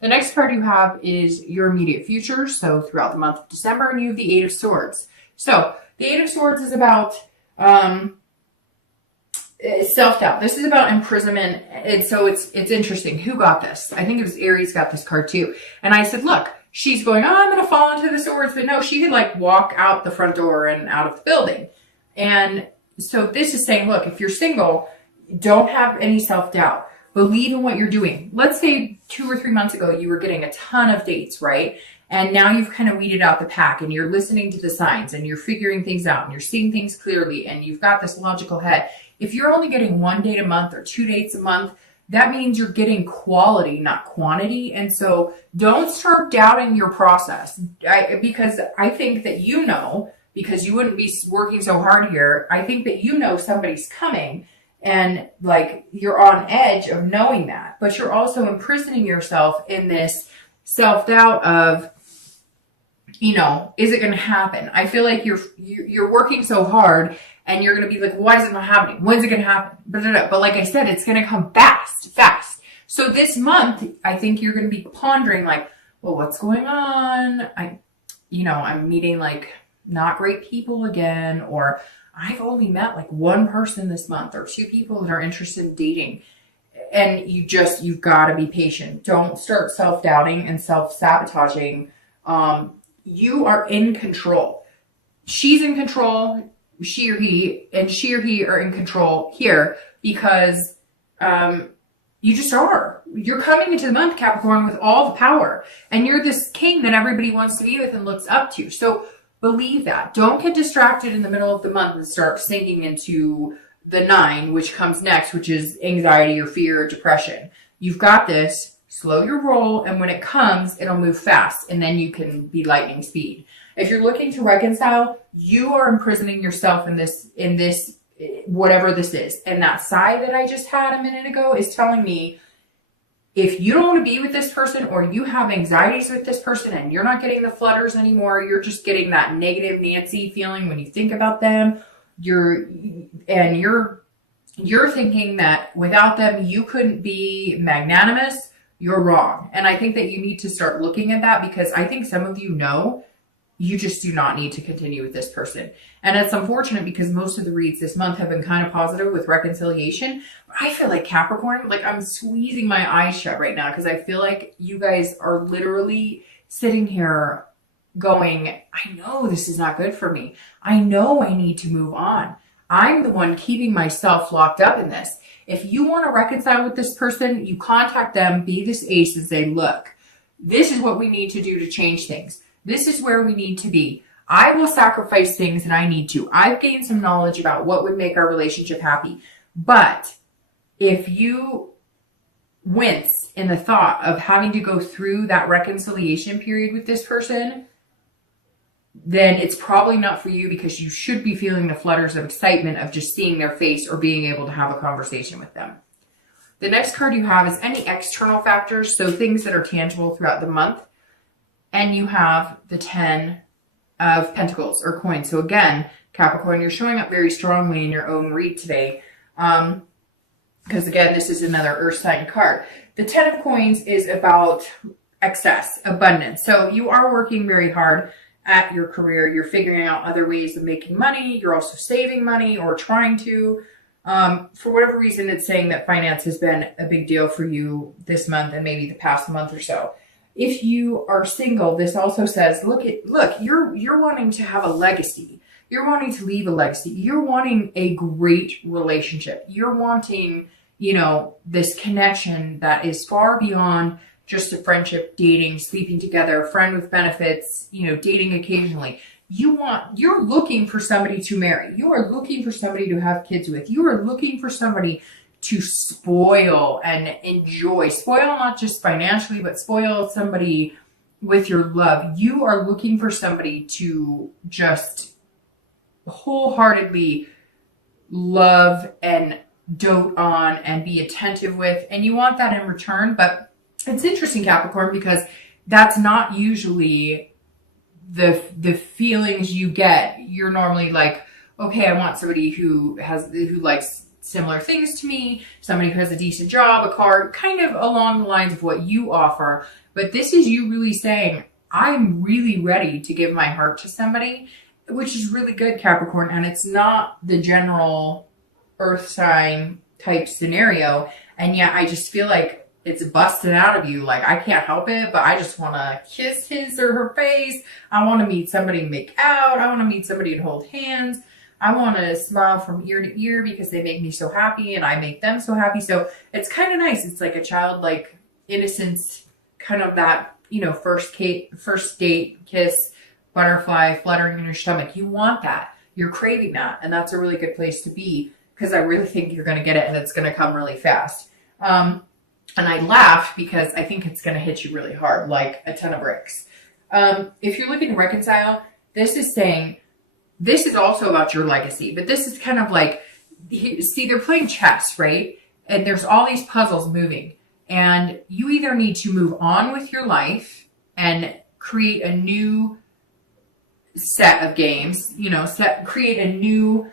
The next card you have is your immediate future. So throughout the month of December, and you have the Eight of Swords. So the Eight of Swords is about self-doubt. This is about imprisonment. And so it's interesting. Who got this? I think it was Aries got this card too. And I said, look, she's going, oh, I'm going to fall into the swords. But no, she could like walk out the front door and out of the building. And so this is saying, look, if you're single, don't have any self-doubt. Believe in what you're doing. Let's say 2 or 3 months ago, you were getting a ton of dates, right? And now you've kind of weeded out the pack and you're listening to the signs and you're figuring things out and you're seeing things clearly and you've got this logical head. If you're only getting 1 date a month or 2 dates a month, that means you're getting quality, not quantity. And so don't start doubting your process. Because I think that because you wouldn't be working so hard here, I think that somebody's coming. And like you're on edge of knowing that, but you're also imprisoning yourself in this self-doubt of, is it going to happen? I feel like you're working so hard and you're going to be like, why is it not happening? When's it going to happen? But like I said, it's going to come fast. So this month, I think you're going to be pondering like, well, what's going on? I'm meeting like not great people again, or I've only met like 1 person this month or 2 people that are interested in dating. And you've got to be patient. Don't start self-doubting and self-sabotaging. You are in control. She's in control, she or he are in control here because you just are. You're coming into the month, Capricorn, with all the power. And you're this king that everybody wants to be with and looks up to. So believe that. Don't get distracted in the middle of the month and start sinking into the 9, which comes next, which is anxiety or fear or depression. You've got this. Slow your roll, and when it comes, it'll move fast, and then you can be lightning speed. If you're looking to reconcile, you are imprisoning yourself in this whatever this is. And that sigh that I just had a minute ago is telling me, if you don't want to be with this person or you have anxieties with this person and you're not getting the flutters anymore, you're just getting that negative Nancy feeling when you think about them, you're thinking that without them, you couldn't be magnanimous, you're wrong. And I think that you need to start looking at that, because I think some of you just do not need to continue with this person. And it's unfortunate because most of the reads this month have been kind of positive with reconciliation. But I feel like Capricorn, like I'm squeezing my eyes shut right now because I feel like you guys are literally sitting here going, I know this is not good for me. I know I need to move on. I'm the one keeping myself locked up in this. If you want to reconcile with this person, you contact them, be this ace and say, look, this is what we need to do to change things. This is where we need to be. I will sacrifice things that I need to. I've gained some knowledge about what would make our relationship happy. But if you wince in the thought of having to go through that reconciliation period with this person, then it's probably not for you, because you should be feeling the flutters of excitement of just seeing their face or being able to have a conversation with them. The next card you have is any external factors, so things that are tangible throughout the month. And you have the 10 of Pentacles or coins. So again, Capricorn, you're showing up very strongly in your own read today. Because again, this is another earth sign card. The 10 of coins is about excess, abundance. So you are working very hard at your career. You're figuring out other ways of making money. You're also saving money or trying to. For whatever reason, it's saying that finance has been a big deal for you this month and maybe the past month or so. If you are single, this also says, look, you're wanting to have a legacy. You're wanting to leave a legacy. You're wanting a great relationship. You're wanting, this connection that is far beyond just a friendship, dating, sleeping together, friend with benefits, dating occasionally. You're looking for somebody to marry. You are looking for somebody to have kids with. You are looking for somebody to spoil and enjoy. Spoil not just financially, but spoil somebody with your love. You are looking for somebody to just wholeheartedly love and dote on and be attentive with. And you want that in return. But it's interesting, Capricorn, because that's not usually the feelings you get. You're normally like, okay, I want somebody who likes similar things to me, somebody who has a decent job, a car, kind of along the lines of what you offer. But this is you really saying, I'm really ready to give my heart to somebody, which is really good, Capricorn. And it's not the general earth sign type scenario. And yet I just feel like it's busted out of you. Like, I can't help it, but I just want to kiss his or her face. I want to meet somebody and make out. I want to meet somebody and hold hands. I want to smile from ear to ear because they make me so happy and I make them so happy. So it's kind of nice. It's like a childlike innocence, kind of that, you know, first date kiss, butterfly fluttering in your stomach. You want that. You're craving that. And that's a really good place to be, because I really think you're going to get it and it's going to come really fast. And I laugh because I think it's going to hit you really hard, like a ton of bricks. If you're looking to reconcile, this is saying, this is also about your legacy, but this is kind of like, see, they're playing chess, right? And there's all these puzzles moving, and you either need to move on with your life and create a new set of games, you know, create a new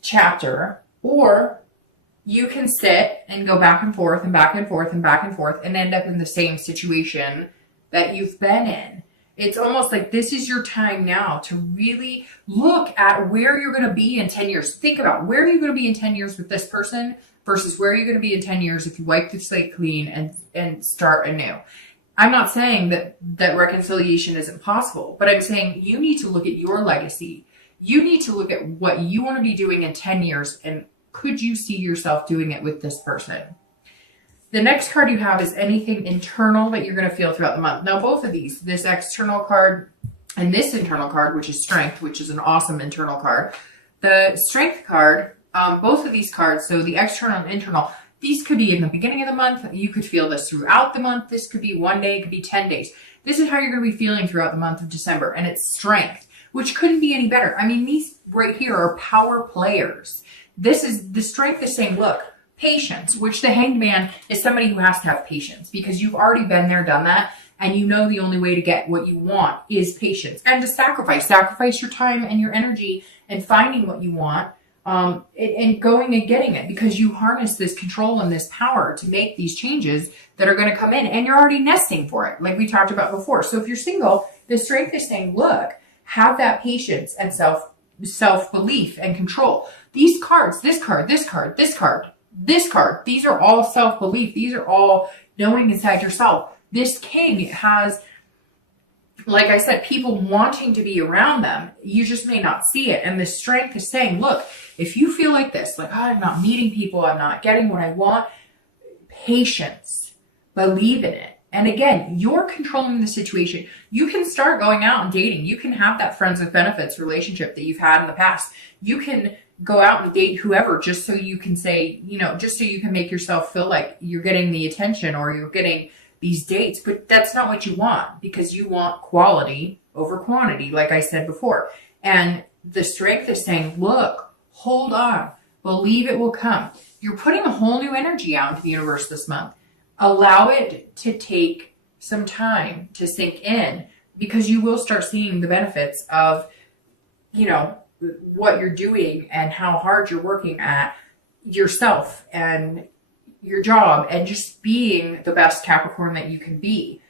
chapter, or you can sit and go back and forth and back and forth and back and forth and end up in the same situation that you've been in. It's almost like this is your time now to really look at where you're going to be in 10 years. Think about, where are you going to be in 10 years with this person versus where are you going to be in 10 years if you wipe the slate clean and start anew. I'm not saying that reconciliation isn't possible, but I'm saying you need to look at your legacy. You need to look at what you want to be doing in 10 years, and could you see yourself doing it with this person? The next card you have is anything internal that you're going to feel throughout the month. Now, both of these, this external card and this internal card, which is Strength, which is an awesome internal card. The Strength card, both of these cards, so the external and internal, these could be in the beginning of the month. You could feel this throughout the month. This could be one day, it could be 10 days. This is how you're going to be feeling throughout the month of December, and it's Strength, which couldn't be any better. I mean, these right here are power players. This is, the Strength is saying, look, patience, which the Hanged Man is somebody who has to have patience because you've already been there, done that, and you know the only way to get what you want is patience and to sacrifice your time and your energy and finding what you want, and going and getting it, because you harness this control and this power to make these changes that are going to come in, and you're already nesting for it, like we talked about before. So if you're single, the Strength is saying, look, have that patience and self-belief and control. These cards, this card, this card, this card, this card, these are all self-belief. These are all knowing inside yourself. This King has, like I said, people wanting to be around them. You just may not see it. And the Strength is saying, look, if you feel like this, like, oh, I'm not meeting people, I'm not getting what I want, patience, believe in it. And again, you're controlling the situation. You can start going out and dating. You can have that friends with benefits relationship that you've had in the past. You can go out and date whoever just so you can say, you know, just so you can make yourself feel like you're getting the attention or you're getting these dates. But that's not what you want, because you want quality over quantity, like I said before. And the Strength is saying, look, hold on, believe it will come. You're putting a whole new energy out into the universe this month. Allow it to take some time to sink in, because you will start seeing the benefits of, you know, what you're doing and how hard you're working at yourself and your job and just being the best Capricorn that you can be.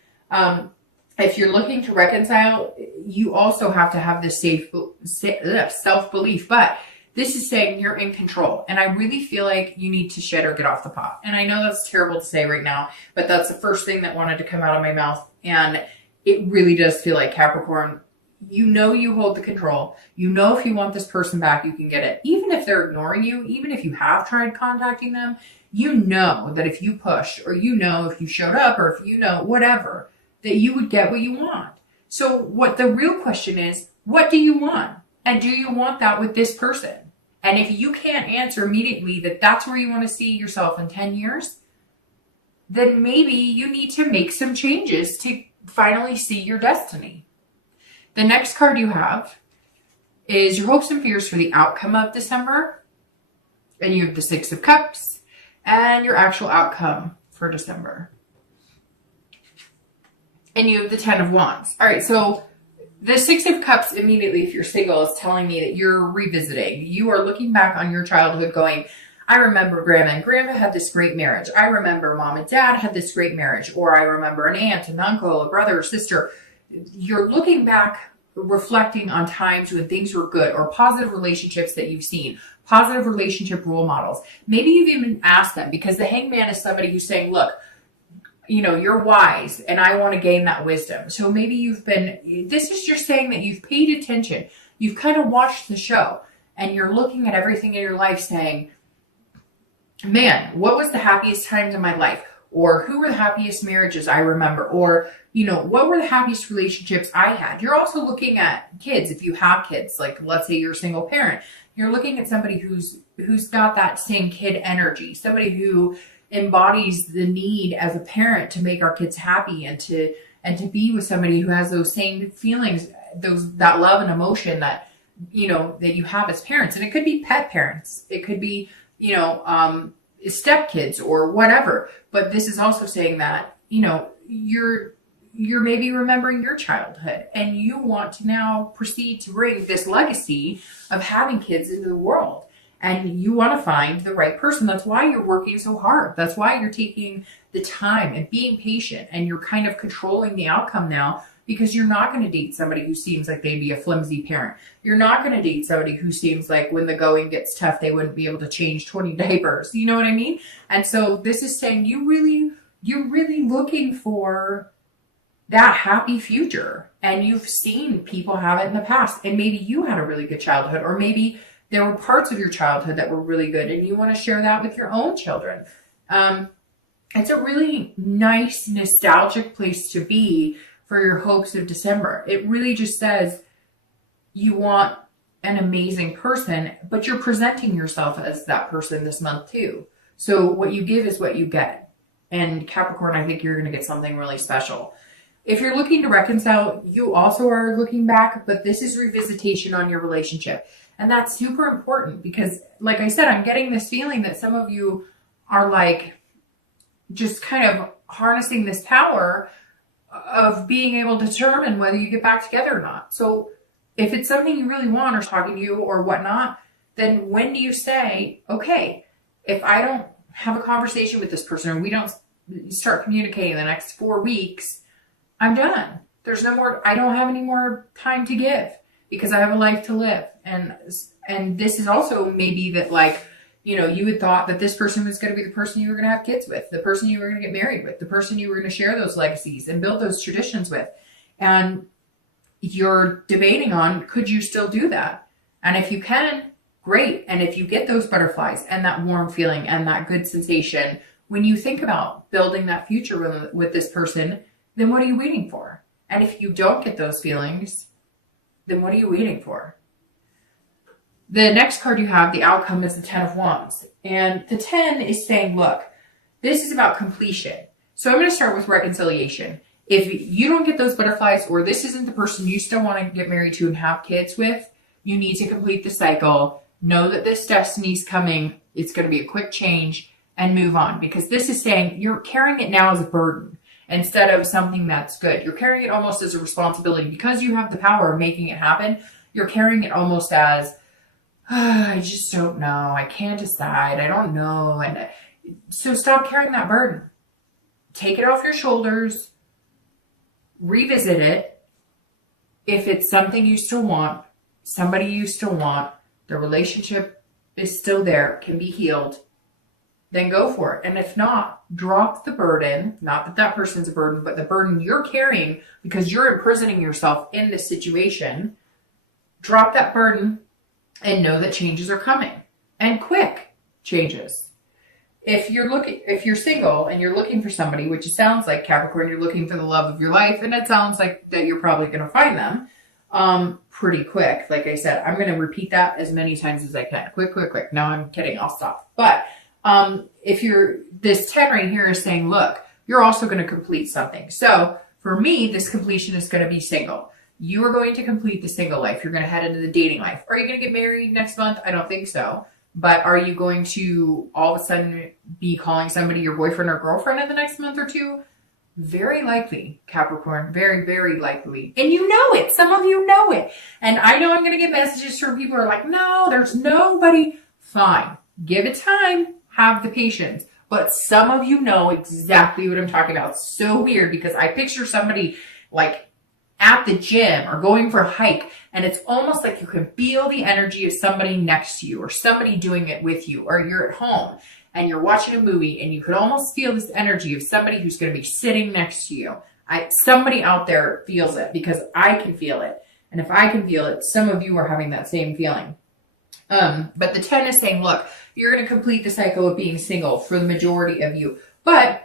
If you're looking to reconcile, you also have to have this self-belief, but this is saying you're in control. And I really feel like you need to shed or get off the pot. And I know that's terrible to say right now, but that's the first thing that wanted to come out of my mouth. And it really does feel like, Capricorn, you know you hold the control. You know if you want this person back, you can get it. Even if they're ignoring you, even if you have tried contacting them, you know that if you pushed, or you know if you showed up, or if you know whatever, that you would get what you want. So what the real question is, what do you want? And do you want that with this person? And if you can't answer immediately that that's where you want to see yourself in 10 years, then maybe you need to make some changes to finally see your destiny. The next card you have is your hopes and fears for the outcome of December. And you have the Six of Cups and your actual outcome for December. And you have the Ten of Wands. All right, so the Six of Cups immediately, if you're single, is telling me that you're revisiting. You are looking back on your childhood going, I remember grandma and grandpa had this great marriage. I remember mom and dad had this great marriage. Or I remember an aunt, an uncle, a brother or sister. You're looking back, reflecting on times when things were good, or positive relationships that you've seen, positive relationship role models. Maybe you've even asked them, because the hangman is somebody who's saying, look, you're wise and I want to gain that wisdom. So maybe this is just saying that you've paid attention. You've kind of watched the show and you're looking at everything in your life saying, man, what was the happiest times in my life? Or who were the happiest marriages I remember? Or, what were the happiest relationships I had? You're also looking at kids. If you have kids, like let's say you're a single parent, you're looking at somebody who's got that same kid energy, somebody who embodies the need as a parent to make our kids happy and to be with somebody who has those same feelings, that love and emotion that you have as parents. And it could be pet parents, it could be stepkids or whatever. But this is also saying that you're maybe remembering your childhood and you want to now proceed to bring this legacy of having kids into the world. And you want to find the right person. That's why you're working so hard. That's why you're taking the time and being patient, and you're kind of controlling the outcome now, because you're not going to date somebody who seems like they'd be a flimsy parent. You're not going to date somebody who seems like when the going gets tough, they wouldn't be able to change 20 diapers. You know what I mean? And so this is saying you're really looking for that happy future, and you've seen people have it in the past, and maybe you had a really good childhood, or maybe there were parts of your childhood that were really good and you want to share that with your own children. It's a really nice, nostalgic place to be for your hopes of December. It really just says you want an amazing person, but you're presenting yourself as that person this month too. So what you give is what you get. And Capricorn, I think you're going to get something really special. If you're looking to reconcile, you also are looking back, but this is revisitation on your relationship. And that's super important because, like I said, I'm getting this feeling that some of you are like just kind of harnessing this power of being able to determine whether you get back together or not. So if it's something you really want, or talking to you or whatnot, then when do you say, okay, if I don't have a conversation with this person, or we don't start communicating in the next 4 weeks, I'm done. There's no more, I don't have any more time to give because I have a life to live. And this is also maybe that, like, you had thought that this person was going to be the person you were going to have kids with, the person you were going to get married with, the person you were going to share those legacies and build those traditions with. And you're debating on, could you still do that? And if you can, great. And if you get those butterflies and that warm feeling and that good sensation, when you think about building that future with this person, then what are you waiting for? And if you don't get those feelings, then what are you waiting for? The next card you have, the outcome, is the 10 of Wands. And the 10 is saying, look, this is about completion. So I'm going to start with reconciliation. If you don't get those butterflies, or this isn't the person you still want to get married to and have kids with, you need to complete the cycle. Know that this destiny's coming. It's going to be a quick change, and move on. Because this is saying you're carrying it now as a burden instead of something that's good. You're carrying it almost as a responsibility. Because you have the power of making it happen, you're carrying it almost as, I just don't know. I can't decide. I don't know. And so stop carrying that burden. Take it off your shoulders. Revisit it. If it's something you still want, somebody you still want, the relationship is still there, can be healed, then go for it. And if not, drop the burden. Not that that person's a burden, but the burden you're carrying because you're imprisoning yourself in this situation. Drop that burden and know that changes are coming, and quick changes. If you're single and you're looking for somebody, which it sounds like, Capricorn, you're looking for the love of your life, and it sounds like that you're probably going to find them pretty quick. Like I said, I'm going to repeat that as many times as I can. Quick, quick, quick. No, I'm kidding. I'll stop. But this 10 right here is saying, look, you're also going to complete something. So for me, this completion is going to be single. You are going to complete the single life. You're going to head into the dating life. Are you going to get married next month? I don't think so. But are you going to all of a sudden be calling somebody your boyfriend or girlfriend in the next month or two? Very likely, Capricorn. Very, very likely. And you know it. Some of you know it. And I know I'm going to get messages from people who are like, no, there's nobody. Fine. Give it time. Have the patience. But some of you know exactly what I'm talking about. It's so weird because I picture somebody like at the gym or going for a hike, and it's almost like you can feel the energy of somebody next to you or somebody doing it with you, or you're at home and you're watching a movie and you could almost feel this energy of somebody who's going to be sitting next to you. Somebody out there feels it because I can feel it. And if I can feel it, some of you are having that same feeling. But the 10 is saying, look, you're going to complete the cycle of being single for the majority of you, but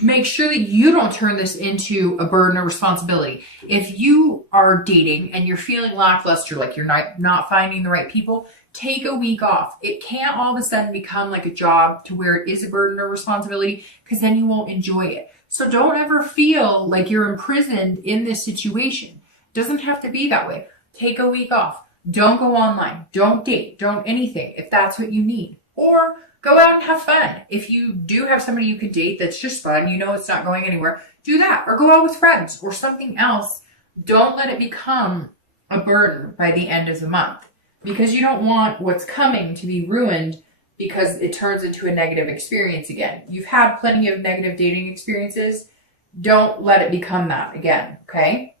make sure that you don't turn this into a burden or responsibility. If you are dating and you're feeling lackluster, like you're not finding the right people, take a week off. It can't all of a sudden become like a job to where it is a burden or responsibility, because then you won't enjoy it. So don't ever feel like you're imprisoned in this situation. It doesn't have to be that way. Take a week off. Don't go online. Don't date. Don't anything if that's what you need. Or go out and have fun. If you do have somebody you could date that's just fun, you know it's not going anywhere, do that. Or go out with friends or something else. Don't let it become a burden by the end of the month, because you don't want what's coming to be ruined because it turns into a negative experience again. You've had plenty of negative dating experiences. Don't let it become that again, okay?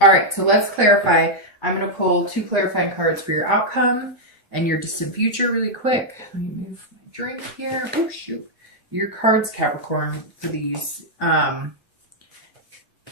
All right, so let's clarify. I'm going to pull 2 clarifying cards for your outcome and your distant future really quick. Let me move my drink here. Oh, shoot. Your cards, Capricorn, for these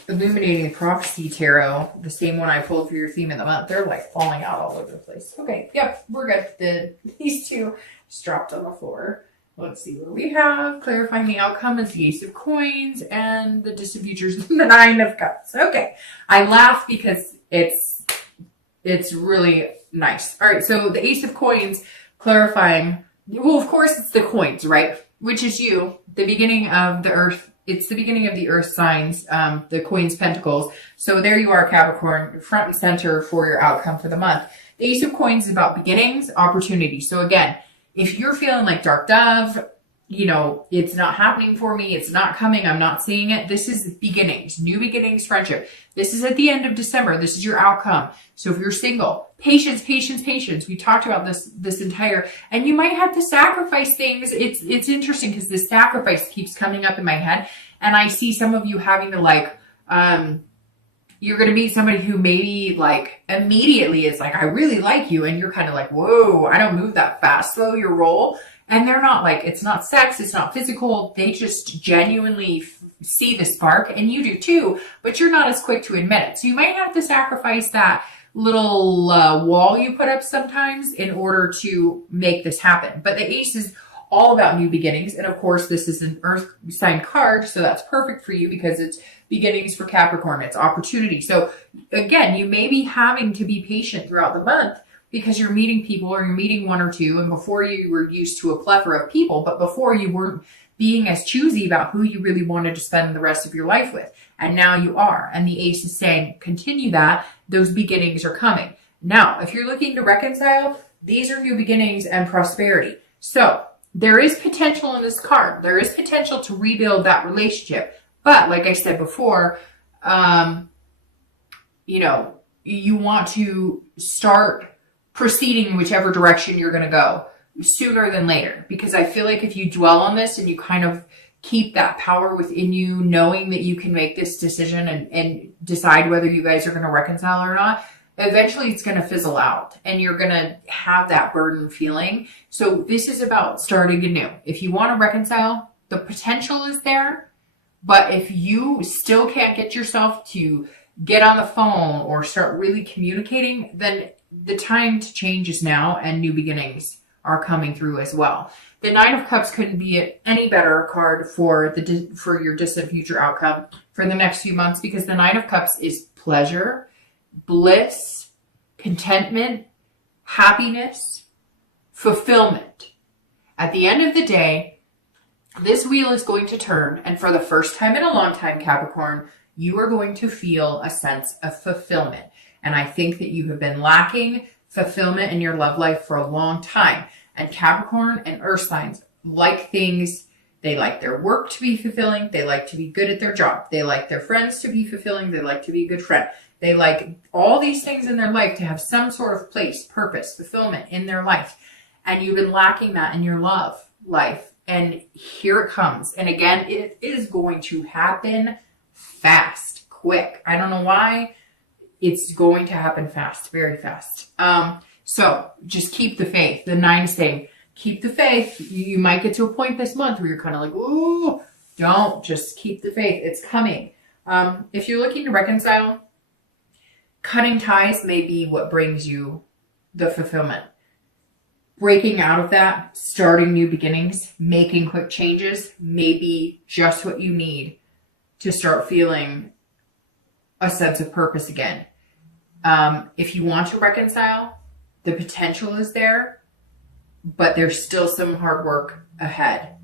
Illuminating Prophecy Tarot, the same one I pulled for your theme of the month, they're like falling out all over the place. Okay, yep, we're good. These 2 just dropped on the floor. Let's see what we have. Clarifying the outcome is the Ace of Coins, and the distant future is the 9 of Cups. Okay, I laugh because it's really nice. All right, so the Ace of Coins clarifying, well, of course it's the coins, right? Which is you, the beginning of the earth. It's the beginning of the earth signs, the coins, pentacles. So there you are, Capricorn, front and center for your outcome for the month. The Ace of Coins is about beginnings, opportunity. So again, if you're feeling like Dark Dove, you know, it's not happening for me, it's not coming, I'm not seeing it. This is beginnings, new beginnings, friendship. This is at the end of December. This is your outcome. So if you're single, patience, patience, patience. We talked about this entire, and you might have to sacrifice things. It's interesting because this sacrifice keeps coming up in my head. And I see some of you having to like, you're going to meet somebody who maybe like immediately is like, I really like you. And you're kind of like, whoa, I don't move that fast. Slow your roll. And they're not like, it's not sex, it's not physical. They just genuinely see the spark, and you do too, but you're not as quick to admit it. So you might have to sacrifice that little wall you put up sometimes in order to make this happen. But the Ace is all about new beginnings. And of course, this is an earth sign card. So that's perfect for you because it's beginnings for Capricorn. It's opportunity. So again, you may be having to be patient throughout the month, because you're meeting people, or you're meeting 1 or 2, and before you were used to a plethora of people, but before you weren't being as choosy about who you really wanted to spend the rest of your life with. And now you are. And the Ace is saying, continue that. Those beginnings are coming. Now, if you're looking to reconcile, these are new beginnings and prosperity. So there is potential in this card. There is potential to rebuild that relationship. But like I said before, you know, you want to start proceeding in whichever direction you're going to go sooner than later. Because I feel like if you dwell on this and you kind of keep that power within you, knowing that you can make this decision and decide whether you guys are going to reconcile or not, eventually it's going to fizzle out and you're going to have that burden feeling. So this is about starting anew. If you want to reconcile, the potential is there. But if you still can't get yourself to get on the phone or start really communicating, then the time to change is now, and new beginnings are coming through as well. The 9 of Cups couldn't be any better card for your distant future outcome for the next few months, because the 9 of Cups is pleasure, bliss, contentment, happiness, fulfillment. At the end of the day, this wheel is going to turn, and for the first time in a long time, Capricorn, you are going to feel a sense of fulfillment. And I think that you have been lacking fulfillment in your love life for a long time. And Capricorn and Earth signs like things. They like their work to be fulfilling. They like to be good at their job. They like their friends to be fulfilling. They like to be a good friend. They like all these things in their life to have some sort of place, purpose, fulfillment in their life. and you've been lacking that in your love life. And here it comes. And again, it is going to happen fast, quick. I don't know why. It's going to happen fast, very fast. So just keep the faith. The 9 saying, keep the faith. You might get to a point this month where you're kind of like, ooh, don't, just keep the faith. It's coming. If you're looking to reconcile, cutting ties may be what brings you the fulfillment. Breaking out of that, starting new beginnings, making quick changes may be just what you need to start feeling a sense of purpose again. If you want to reconcile, the potential is there, but there's still some hard work ahead.